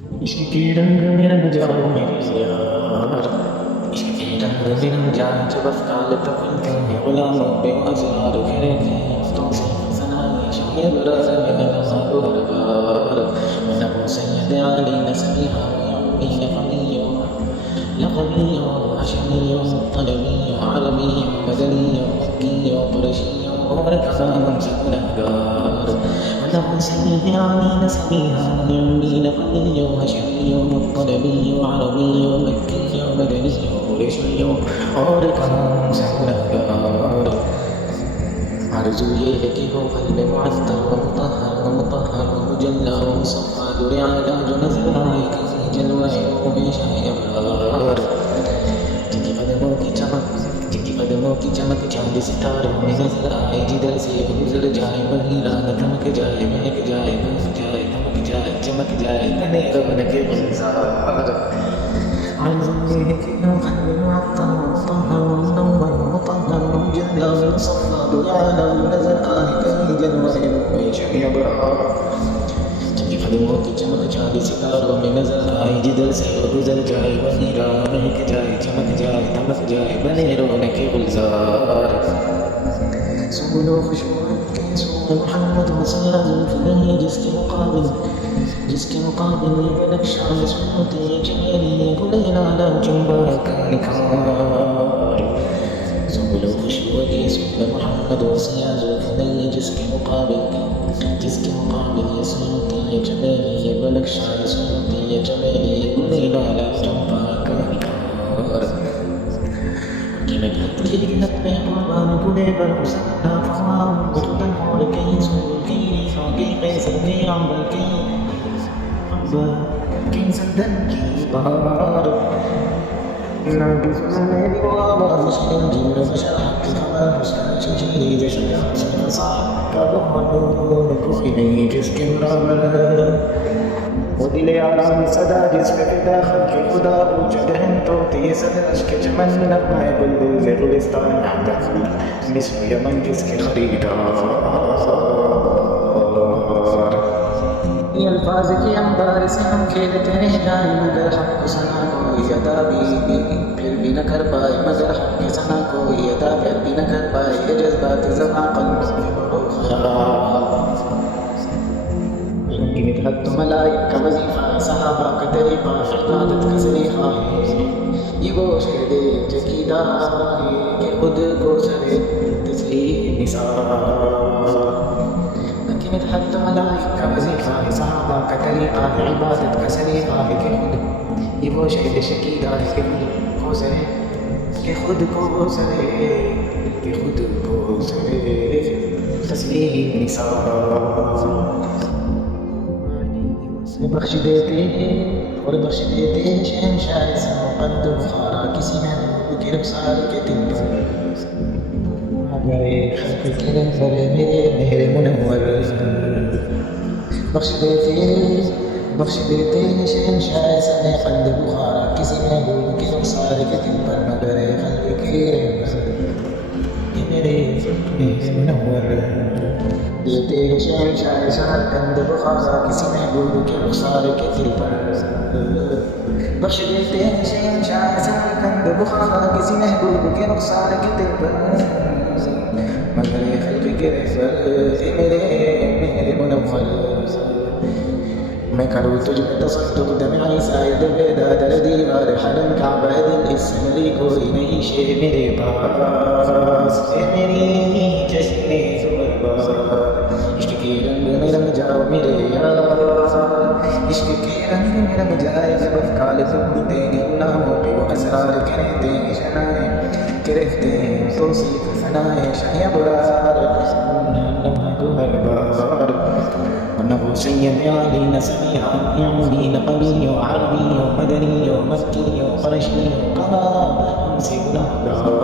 عشق کے رنگ میں رنگ جاؤ میرے یار، عشق کے رنگ میں رنگ جائیں جب افعال تکلتے ہیں غلاموں بے ازار گھرے ہیں ہفتوں سے فسنائے شیع برار میں نظر و ہرگار نبو سید علی نسبی حامی قمی لقبی حشمی طلبی عربی مدنی مکی قرشی اور کسان سنگار له سيد علي نسبيها يمين قلبي وهشمي مطلبي وعربي ومكي ومدني قرشي اور کام سنگار آرزو یہ ہے کہ ہو قلب معطر ومطہر ومطہر ومجلہ ومصفى در اعلی جو نظر آئے کسی جلوہ و بے شاہ ابرار جن کی قدموں کی چمک قدموں کی چمک چاند ستاروں میں نظر آئے جدھر سے گزر جائے وہی راہ دھمک جائے مہک جائے بھمک جائے دھمک جائے چمک جائے بنے رونق گلزار عرض یہ ہے کہ ہو قلب معطر ومطہر ومنور ومطہر ومجلہ ومصفى در اعلی نظر آئے کہیں جلوہ و بے شاہ ابرار قدموں کی چمک چاند ستاروں میں نظر آئے جدھر سے وہ گزر جائے وہی راہ مہک جائے چمک جائے دھمک جائے بنے رونق گلزار سبل و خوشبو کے سو محمد مسیح زلفیں جس کے مقابل یہ بنقشان صورتیں چمیلی گل لالا چنبا کا نکھار سبل و خوشبو کے سو محمد مسیح زلفیں جس کے مقابل یہ صورتیں یہ چمیلی یہ بنقشان صورتیں یہ چمیلی یہ گل لالا چنبا کا نکھار جنت میں قربان بڑے پر مسلح فوام مطلب اور کئی سور کی فاقی قیسر کی عمر کی عمر کی زندن کی بہار ناگز میری آواز مسلم جن بشر حق خبر مسلم چیز شیعہ سن صاحب کا بہنون کوئی نہیں جس کے مرامر وہ دل آرام صدا جس پہ فدا خلق خدا اونچا دہن توتی صدر عشق چمن نغمہ بلبل سے گلستان حمدہ مصر یمن جس کے خریدار یہ الفاظ کے انبار سے ہم کھیلتے رہ جائیں مگر حق ثنا کوئی ادا بھی پھر بھی نہ کر پائے مگر حق ثنا کوئی ادا پھر بھی نہ کر پائے یہ جذبات زباں قلب میں بڑو خیال مدحت ملائک کا وظیفہ صحابہ کا طریقہ عبادت کا سلیقہ ہے یہ وہ شہد جکیدہ ہے کہ خود کو سرے تسلیم نثار مدحت ملائک کا وظیفہ صحابہ کا طریقہ عبادت کا سلیقہ ہے کہ خود یہ وہ شہد شکیدہ ہے کہ خود کو سرے کہ خود کو سرے کہ خود کو سرے تسلیم نثار بخش دیتے ہیں اور بخش دیتے ہیں شہنشاہ سماقند بخارا کسی محبوب کے رخسار کے دل اگر خلق کے رنبر میرے مہر منور بخش دیتے ہیں شہنشاہ سماقند بخارا کسی محبوب کے رخسار کے دل پر مگر خلق کے رنبر میرے مہر منور دیتے ہیں شہنشاہ سمرقند بخارا کسی محبوب کے رخسار کے دل پر بخش دیتے ہیں شہنشاہ سمرقند بخارا کسی محبوب کے رخسار کے دل پر مگر خلق کے رہبر میرے مہر منور میں کروں تجھ میں تصدق دمعی سائد بیداد دیوار حرم کعبہ دل اس سے ملی کوئی نہیں شے میرے پاس اے میری جشن زبربار عشق کے رنگ میں رنگ جاؤ میرے یار عشق کے رنگ میں رنگ جائے جب افکال ضبطیں گمناموں پہ وہ اسرار کہتے ہیں شنائیں کہ رہتے ہیں توصیف فنائیں شاہ برار لمحہ کو ہر بار ونبو سید علی نسبی حامی نقبی عربی مدنی مکی قرشی کہا ہم سے گناہگار